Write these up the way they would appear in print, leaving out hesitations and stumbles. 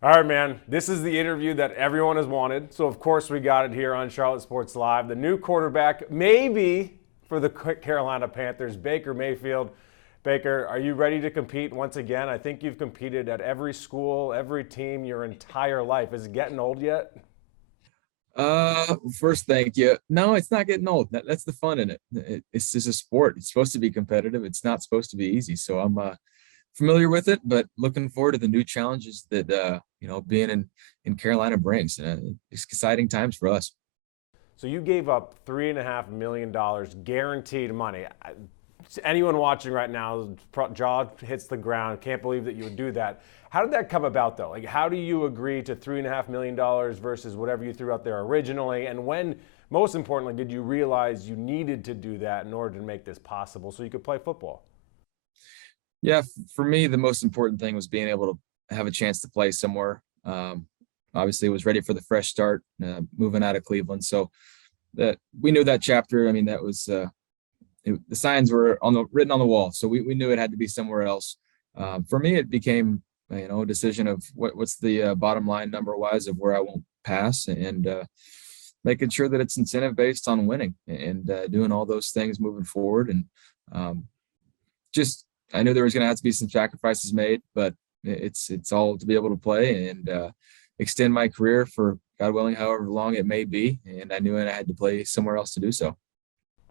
All right, man. This is the interview that everyone has wanted. So, of course, we got it here on Charlotte Sports Live. The new quarterback, maybe for the Carolina Panthers, Baker Mayfield. Baker, are you ready to compete once again? I think you've competed at every school, every team your entire life. Is it getting old yet? First, thank you. No, it's not getting old. That's the fun in it. It's just a sport. It's supposed to be competitive. It's not supposed to be easy. So I'm familiar with it, but looking forward to the new challenges that being in Carolina brings. It's exciting times for us. So you gave up $3.5 million guaranteed money. Anyone watching right now, jaw hits the ground. Can't believe that you would do that. How did that come about, though? Like, how do you agree to $3.5 million versus whatever you threw out there originally? And when, most importantly, did you realize you needed to do that in order to make this possible so you could play football? Yeah, for me, the most important thing was being able to have a chance to play somewhere. Obviously, was ready for the fresh start, moving out of Cleveland. So that we knew that chapter. I mean, that was the signs were written on the wall, so we knew it had to be somewhere else. For me, it became a decision of what's the bottom line number wise of where I won't pass, and making sure that it's incentive based on winning and doing all those things moving forward. And um, just I knew there was going to have to be some sacrifices made, but it's all to be able to play and extend my career for God willing, however long it may be. And I knew I had to play somewhere else to do so.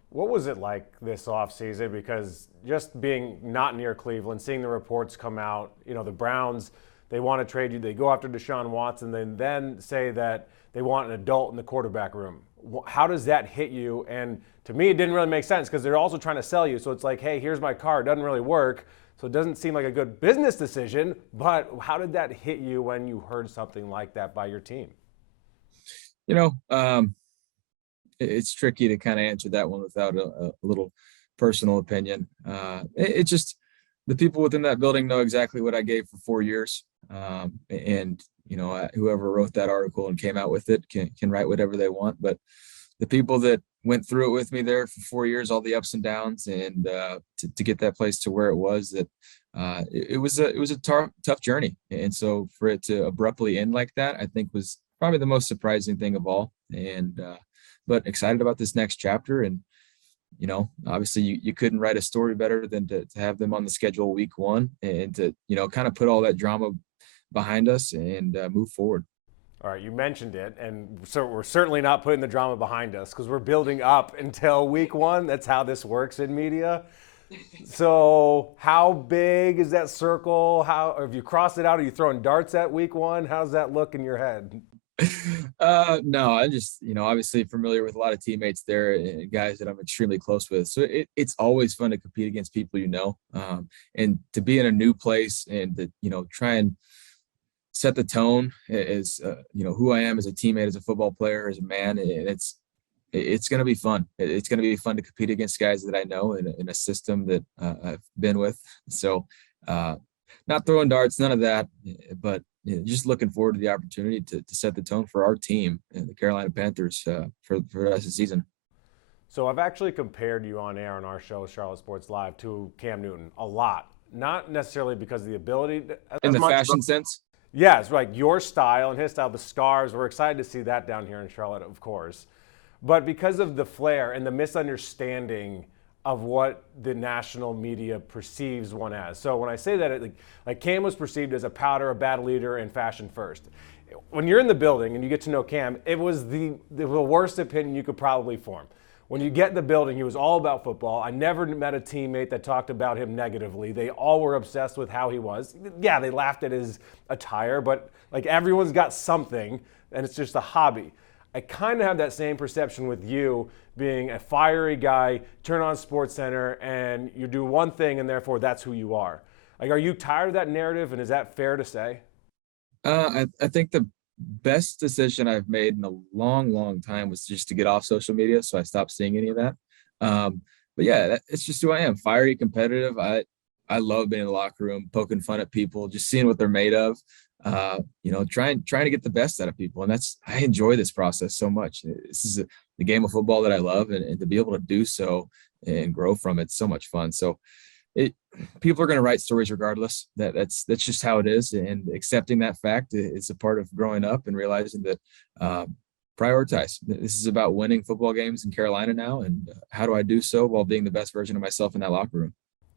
What was it like this offseason? Because just being not near Cleveland, seeing the reports come out, the Browns, they want to trade you. They go after Deshaun Watson, then say that they want an adult in the quarterback room. How does that hit you? And to me, it didn't really make sense because they're also trying to sell you. So it's like, hey, here's my car. It doesn't really work. So it doesn't seem like a good business decision. But how did that hit you when you heard something like that by your team? You know, it's tricky to kind of answer that one without a little personal opinion. It just the people within that building know exactly what I gave for 4 years, and whoever wrote that article and came out with it can write whatever they want. But the people that went through it with me there for 4 years, all the ups and downs, and to get that place to where it was, that it was a tough journey. And so for it to abruptly end like that, I think was probably the most surprising thing of all. And but excited about this next chapter. And obviously you couldn't write a story better than to have them on the schedule week one and to kind of put all that drama behind us and move forward. All right, you mentioned it, and so we're certainly not putting the drama behind us because we're building up until week one. That's how this works in media. So, how big is that circle? How have you crossed it out? Are you throwing darts at week one? How's that look in your head? No, I'm just, obviously familiar with a lot of teammates there and guys that I'm extremely close with. So it's always fun to compete against people, and to be in a new place and to, try and set the tone as, who I am as a teammate, as a football player, as a man. And it's going to be fun. It's going to be fun to compete against guys that I know in a system that I've been with. So, not throwing darts, none of that, but just looking forward to the opportunity to set the tone for our team, the Carolina Panthers, for the rest of the season. So, I've actually compared you on air on our show, Charlotte Sports Live, to Cam Newton a lot. Not necessarily because of the ability, In as the much. fashion sense, Yes, right. Your style and his style, the scars. We're excited to see that down here in Charlotte, of course. But because of the flair and the misunderstanding of what the national media perceives one as. So when I say that, like Cam was perceived as a powder, a bad leader, and fashion first. When you're in the building and you get to know Cam, it was the worst opinion you could probably form. When you get in the building, he was all about football. I never met a teammate that talked about him negatively. They all were obsessed with how he was. Yeah, they laughed at his attire, but like everyone's got something, and it's just a hobby. I kind of have that same perception with you being a fiery guy, turn on Sports Center, and you do one thing, and therefore that's who you are. Like, are you tired of that narrative, and is that fair to say? I think the best decision I've made in a long, long time was just to get off social media. So I stopped seeing any of that. But yeah, it's just who I am. Fiery, competitive. I love being in the locker room, poking fun at people, just seeing what they're made of. Trying to get the best out of people, and I enjoy this process so much. This is the game of football that I love, and to be able to do so and grow from it's so much fun. So it people are going to write stories regardless. That's just how it is, and accepting that fact is a part of growing up and realizing that prioritize. This is about winning football games in Carolina now, and how do I do so while being the best version of myself in that locker room?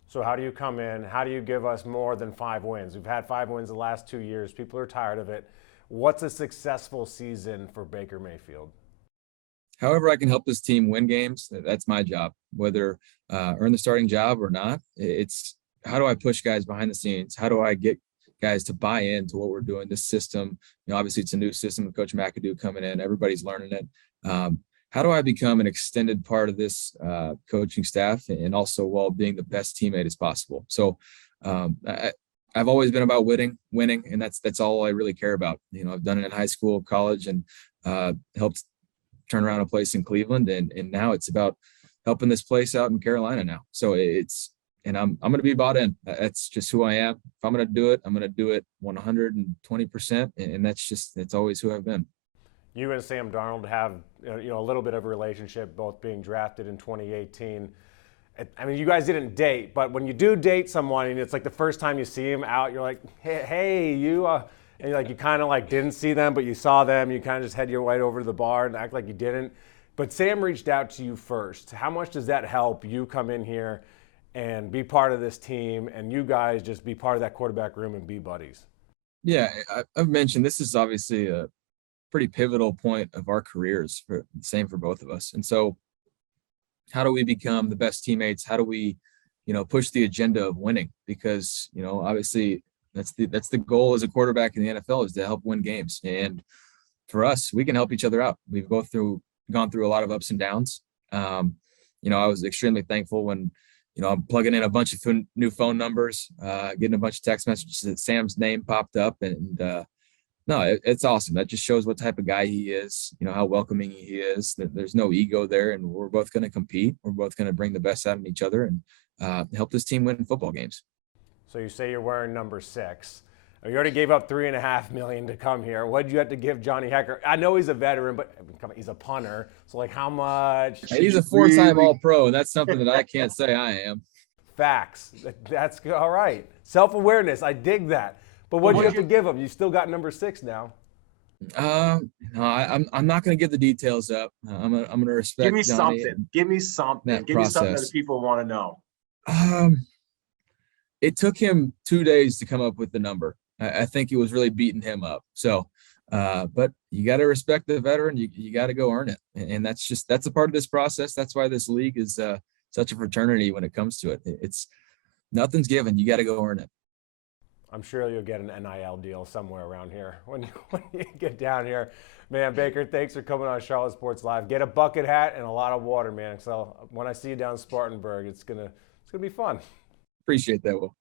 So how do you come in? How do you give us more than 5 wins? We've had 5 wins the last 2 years. People are tired of it. What's a successful season for Baker Mayfield? However I can help this team win games, that's my job. Whether earn the starting job or not, it's how do I push guys behind the scenes? How do I get guys to buy into what we're doing? This system, obviously it's a new system with Coach McAdoo coming in. Everybody's learning it. How do I become an extended part of this coaching staff, and also while being the best teammate as possible? So I've always been about winning, and that's all I really care about. I've done it in high school, college, and helped turn around a place in Cleveland, and now it's about helping this place out in Carolina now. So and I'm going to be bought in. That's just who I am. If I'm going to do it, I'm going to do it 120%, and that's always who I've been. You and Sam Darnold have a little bit of a relationship, both being drafted in 2018. I mean, you guys didn't date, but when you do date someone and it's like the first time you see him out, you're like, hey, you. And you kind of didn't see them, but you saw them. You kind of just head your way over to the bar and act like you didn't. But Sam reached out to you first. How much does that help you come in here and be part of this team, and you guys just be part of that quarterback room and be buddies? Yeah, I've mentioned this is obviously a pretty pivotal point of our careers. Same for both of us. And so, how do we become the best teammates? How do we, push the agenda of winning? Because obviously that's the goal as a quarterback in the NFL, is to help win games. And for us, we can help each other out. We've gone through a lot of ups and downs. I was extremely thankful when, I'm plugging in a bunch of new phone numbers, getting a bunch of text messages that Sam's name popped up. And no, it's awesome. That just shows what type of guy he is, how welcoming he is, that there's no ego there, and we're both going to compete. We're both going to bring the best out of each other and help this team win football games. So you say you're wearing number 6. You already gave up $3.5 million to come here. What did you have to give Johnny Hekker? I know he's a veteran, but he's a punter. So how much? He's a 4-time All-Pro, and that's something that I can't say I am. Facts. That's all right. Self-awareness. I dig that. But what did you have to give him? You still got number 6 now. No, I'm not going to give the details up. I'm going to respect. Give me Johnny something. Give me something. Give me something that people want to know. It took him 2 days to come up with the number. I think it was really beating him up. So, but you got to respect the veteran. You got to go earn it, and that's a part of this process. That's why this league is such a fraternity when it comes to it. It's nothing's given. You got to go earn it. I'm sure you'll get an NIL deal somewhere around here when you get down here. Man, Baker, thanks for coming on Charlotte Sports Live. Get a bucket hat and a lot of water, man. So when I see you down in Spartanburg, it's gonna be fun. Appreciate that, Will.